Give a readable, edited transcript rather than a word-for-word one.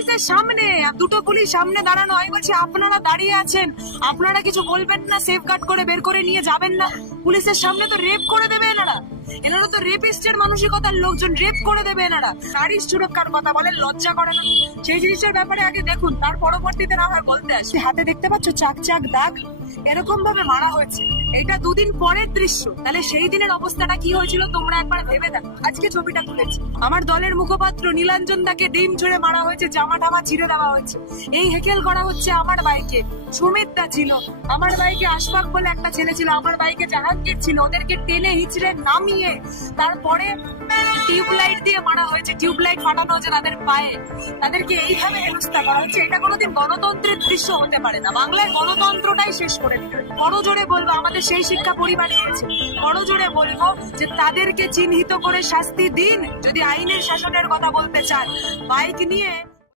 পুলিশের সামনে, দুটো পুলিশ সামনে দাঁড়ানো। আমি বলছি আপনারা দাঁড়িয়ে আছেন, আপনারা কিছু বলবেন না? সেফ গার্ড করে বের করে নিয়ে যাবেন না? পুলিশের সামনে তো রেপ করে দেবে এনারা। এনারা তো রেপিস্টের মানসিকতার লোকজন, রেপ করে দেবে এনারা। নারীর সুরক্ষার কথা বলেন, লজ্জা করে না? সেই জিনিসের ব্যাপারে আগে দেখুন, তার পরবর্তীতে না হয় বলতে আসি। হাতে দেখতে পাচ্ছ চাক চাক দাগ, এরকম ভাবে মারা হয়েছে। এটা দুদিন পরের দৃশ্য। তাহলে সেই দিনের অবস্থাটা কি হয়েছিল তোমরা একবার ভেবে দেখো। আজকে ছবিটা তুলেছি, আমার দলের মুখপাত্র নীলাঞ্জন দাকে ডিম ছুঁড়ে মারা হয়েছে, জামা টামা ছিঁড়ে দেওয়া হয়েছে। এই হেকেল করা হচ্ছে আমার বাইকে। সুমিত দা ছিল আমার বাইকে, আশফাক বলে একটা ছেলে ছিল আমার বাইকে, জাহাঙ্গীর ছিল। ওদেরকে টেনে হিচড়ে নামিয়ে তারপরে টিউবলাইট দিয়ে মারা হয়েছে, টিউবলাইট ফাটানো হয়েছে তাদের পায়ে। তাদেরকে এইভাবে হেনস্থা করা হচ্ছে। এটা কোনোদিন গণতন্ত্রের দৃশ্য হতে পারে না। বাংলায় গণতন্ত্রটাই শেষ করে দিল। বড় জোরে বলবো, আমাদের সেই শিক্ষা পরিবার দিয়েছে। বড় জোরে বলবো যে তাদেরকে চিহ্নিত করে শাস্তি দিন যদি আইনের শাসনের কথা বলতে চান। বাইক নিয়ে